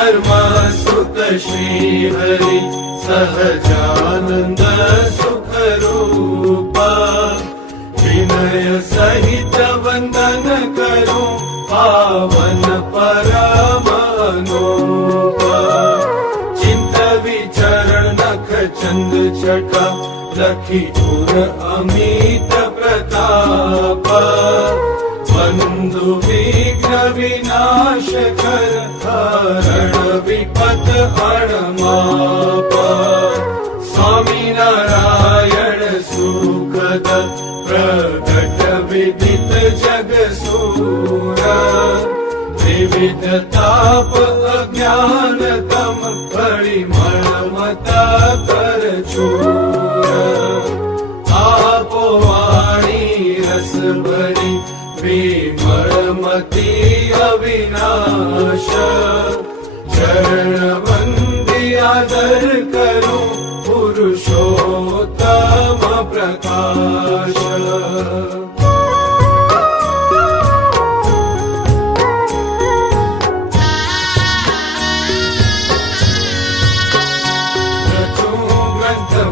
धर्म सुत श्री हरि सहजानंद सुख रूप विनय सहित वंदन करूं पावन परम अनूप चिंत विचरण नख चंद छटा लखी गुर अमित प्रताप बंधु विघ्न विनाश कर हरण विपत हणमाप स्वामी नारायण सुखद प्रगट विदित जग सूर विविध ताप अज्ञान तम परिमल मता कर चूर आपो वाणी रस भरी विमलमती अविनाश चरण वंदी आदर करूं पुरुषोत्तम प्रकाश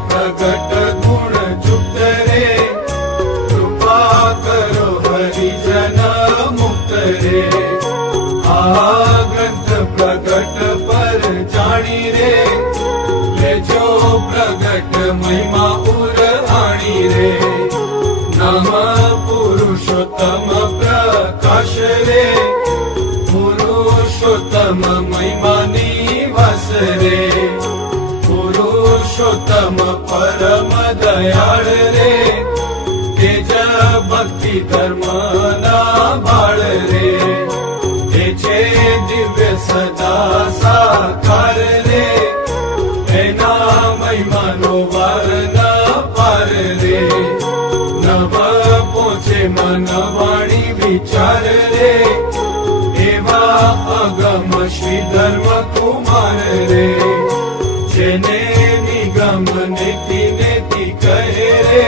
प्रगट गुण जुक्त रे कृपा करो हरिजन मुक्त रे आ ग्रंथ प्रगट पर जानी रे लेजो प्रगट महिमा उर आणी रे नाम पुरुषोत्तम प्रकाश रे पुरुषोत्तम महिमा निवास रे पुरुषोत्तम परम दयाळ रे तेज भक्ति धर्म ना बाळ रे तेचे दिव्य सदा साकार रे एना महिमानो वार न पार रे नव पोचे मन वाणी विचार रे एवा अगम श्री धर्म कुमार रे जेने निगम नीति नेति कहे रे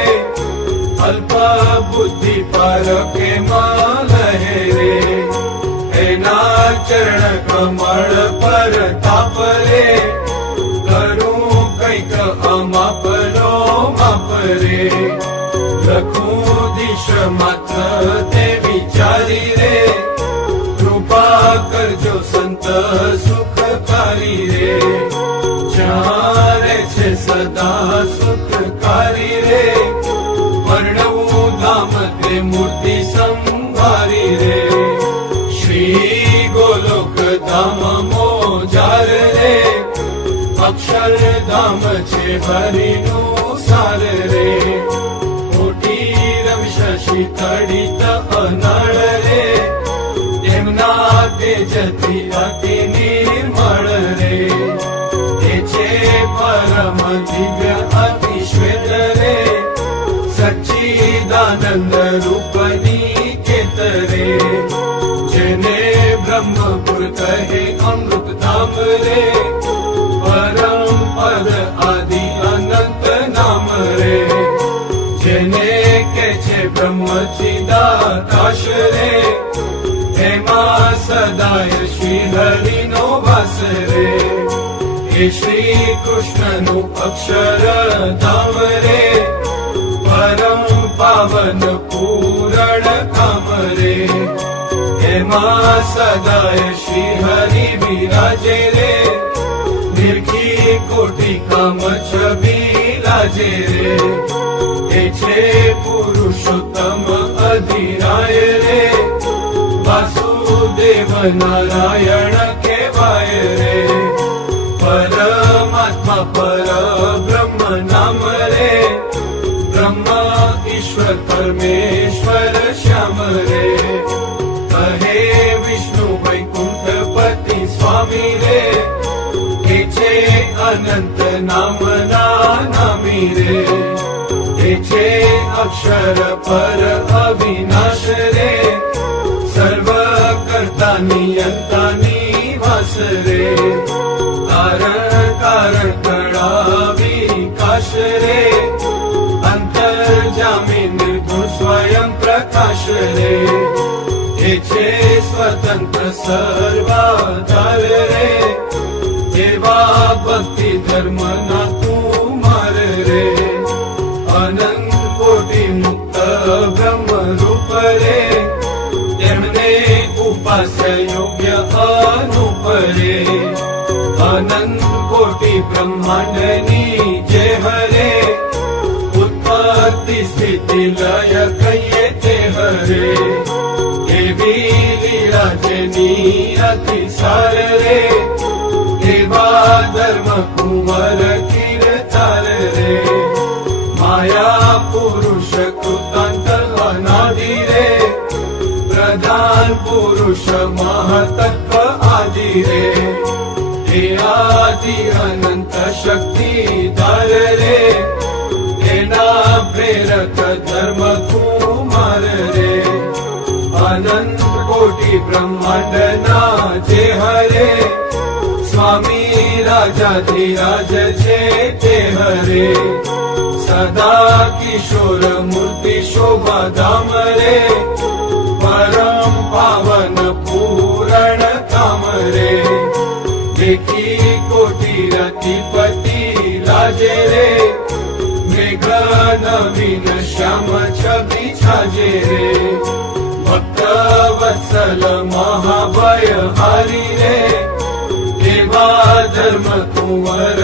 अल्प बुद्धि पारखे मालहे रे एना चरण कमल पर ताप रे करूं कैक अमाप नो माप रे लखूं दिश मात्र ते विचारी रे कृपा करजो संत सुखकारी रे चारे छे सदा सुखकारी रे वर्णवू धाम ते मूर्ति संभारी रे श्री गोलोक धाम मोजार रे अक्षर धाम छे हरिनु सार रे कोटी रवि शशि तडित अनळ रे તેમના તેજથી અતિ નિર્મળ રે परम दिव्य अति श्वेत रे सच्चिदानंद रूप निकेत रे जेने ब्रह्मपुर कहे अमृत धाम रे परम पद आदि अनंत नाम रे जेने के छे ब्रह्म चिदाकाश रे हेमा सदाय श्री हरि नो वास रे श्री कृष्ण नु अक्षर धाम रे परम पावन पूरण काम रे हेमा सदाय श्री हरि विराजे रे निर्खी कोटि काम छवि लाजे रे हे छे पुरुषोत्तम अधिराय रे वासुदेव नारायण केवाय रे परमात्मा पर ब्रह्म नाम रे ब्रह्म ईश्वर परमेश्वर श्याम रे कहे विष्णु वैकुंठ पति स्वामी रे के छे अनंत नाम ना नामी रे के छे अक्षर पर अविनाश रे सर्व कर्ता नियंता निवास रे कारण कड़ा विकाश रे अंतर्जामी निर्गुण स्वयं प्रकाश रे हे छे स्वतंत्र सर्वाधार रे ધર્મના કુમાર રે અનંત કોટી મુક્ત બ્રહ્મ રૂપ રે તેમને ઉપાસ્ય યોગ્ય અનુપ રે અનંત કોટી બ્રહ્માંડની જે હરે ઉત્પત્તિ સ્થિતિ લય કહીએ તે હરે એવી લીલા જેની અતિસાર રે એવા ધર્મ કુંવર કીર્તાર રે માયા પુરુષ કૃતાંત અનાદિ રે પ્રધાન પુરુષ મહતત્વ આદિ રે હે આદિ અનંત શક્તિ ધાર રે એના પ્રેરક ધર્મ કુમાર રે અનંત કોટી બ્રહ્માંડના જે હરે સ્વામી રાજાધિરાજ છે તે હરે સદા કિશોર મૂર્તિ શોભા ધામ રે પરમ પાવન પૂરણ કામ રે દેખી કોટી રતિપતિ લાજે રે મેઘ નવીન શ્યામ છબી છાજે રે ભક્ત વત્સલ મહાભય હારી રે એવા ધર્મ કુંવર